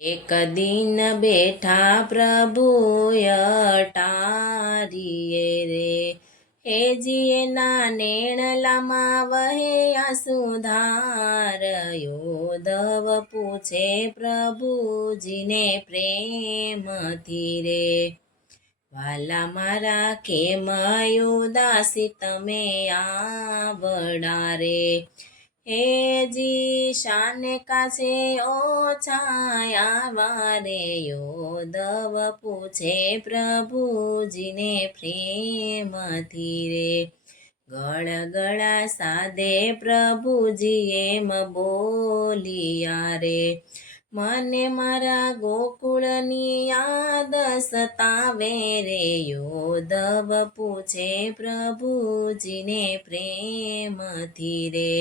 એક દિન બેઠા પ્રભુ અટારીએ રે, હેજીએ ના નેણલામાં વહે આસુધાર, યોધવ પૂછે પ્રભુજીને પ્રેમથી રે, વાલા મારા કેમ ઉદાસી તમે આવડા રે, હેજી શાને કાছে ઓછાયા રે, યોધવ પૂછે પ્રભુજીને પ્રેમથી રે, ગળગળા સાધે પ્રભુજી એમ બોલિયા રે, મને મારા ગોકુળની યાદ સતાવે રે, યોધવ પૂછે પ્રભુજીને પ્રેમથી રે,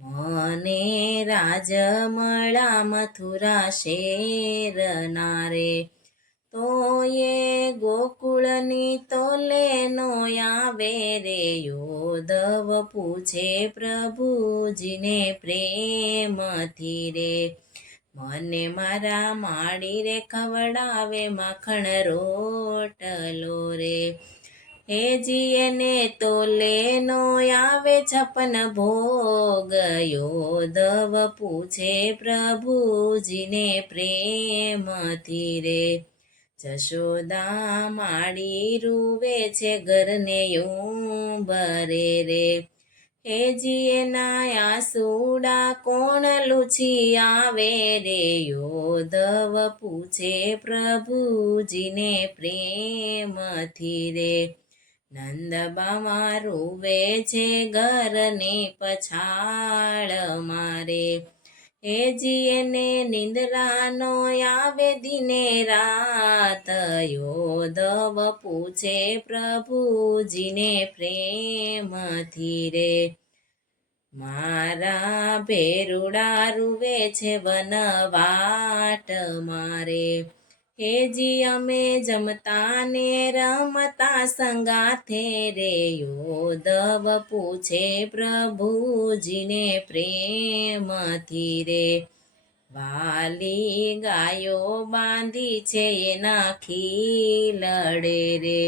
મને રાજમળા મથુરા શેરના રે, તો એ ગોકુળની તોલે નો આવે રે, યોધવ પૂછે પ્રભુજીને પ્રેમથી રે, મને મારા માડી રે ખવડાવે માખણ રોટલો રે, હેજી એને તોલે નો આવે 56 ભોગ, યોધવ પૂછે પ્રભુજીને પ્રેમથી રે, જશોદા માડી રૂવે છે ઘરને ઉંબરે રે, હેજી એના આસુડા કોણ લૂછી આવે રે, યોધવ પૂછે પ્રભુજીને પ્રેમથી રે, નંદ બાવા રૂવે છે ઘરની પછાળ મારે, હેજી એને નિંદ્રાનો આવે દિને રાત, યોધવ પૂછે પ્રભુજીને પ્રેમથી રે, મારા ભેરુડા રૂવે છે વનવાટ મારે, હેજી અમે જમતા ને રમતા સંગાથે રે, યોધવ પૂછે પ્રભુજીને પ્રેમથી રે, વાલી ગાયો બાંધી છે એના ખીલડે રે,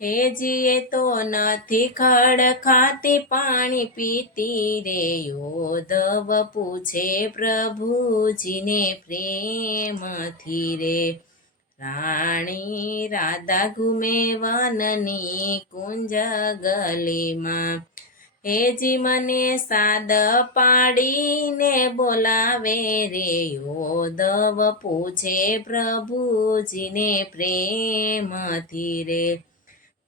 હેજી એ તો નથી ખડખાતી પાણી પીતી રે, યોધવ પૂછે પ્રભુજીને પ્રેમથી રે, રાણી રાધા ઘૂમે વનની કુંજ ગલીમાં, હેજી મને સાદ પાડીને બોલાવે રે, યોધવ પૂછે પ્રભુજીને પ્રેમથી રે,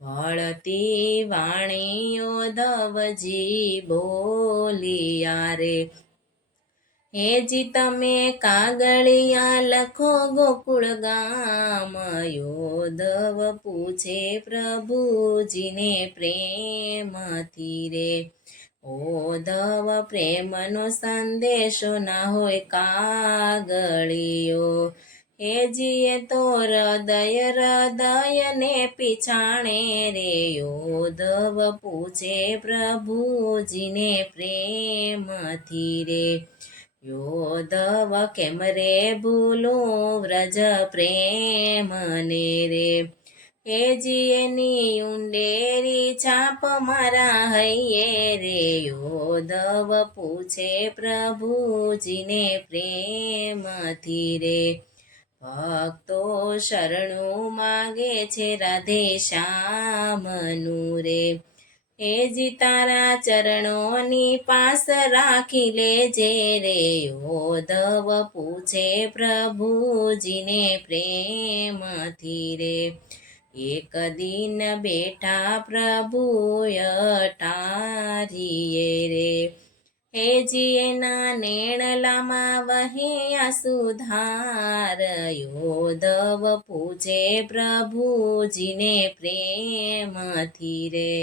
વળતી વાણી યોધવજી બોલિયા રે, હેજી તમે કાગળિયા લખો ગોકુળ ગામ, યોધવ પૂછે પ્રભુજીને પ્રેમથી રે, ઓધવ પ્રેમનો સંદેશો ના હોય કાગળિયો, હેજી એ તો હૃદય ને પીછાણે રે, યોધવ પૂછે પ્રભુજીને પ્રેમથી રે, યોધવ કેમ રે ભૂલું વ્રજ પ્રેમને રે, હેજી એની ઊંડેરી છાપ મારા હૈયે રે, યોધવ પૂછે પ્રભુજીને પ્રેમથી રે, ભક્તો શરણું માગે છે રાધે શ્યામનું રે, હેજી તારા ચરણોની પાસ રાખી લેજે રે, યોધવ પૂછે પ્રભુજીને પ્રેમથી રે, એક દિન બેઠા પ્રભુ અટારીએ રે, હેજી એના નેણલામાં વહે આસુધાર, યોધવ પૂછે પ્રભુજીને પ્રેમથી રે.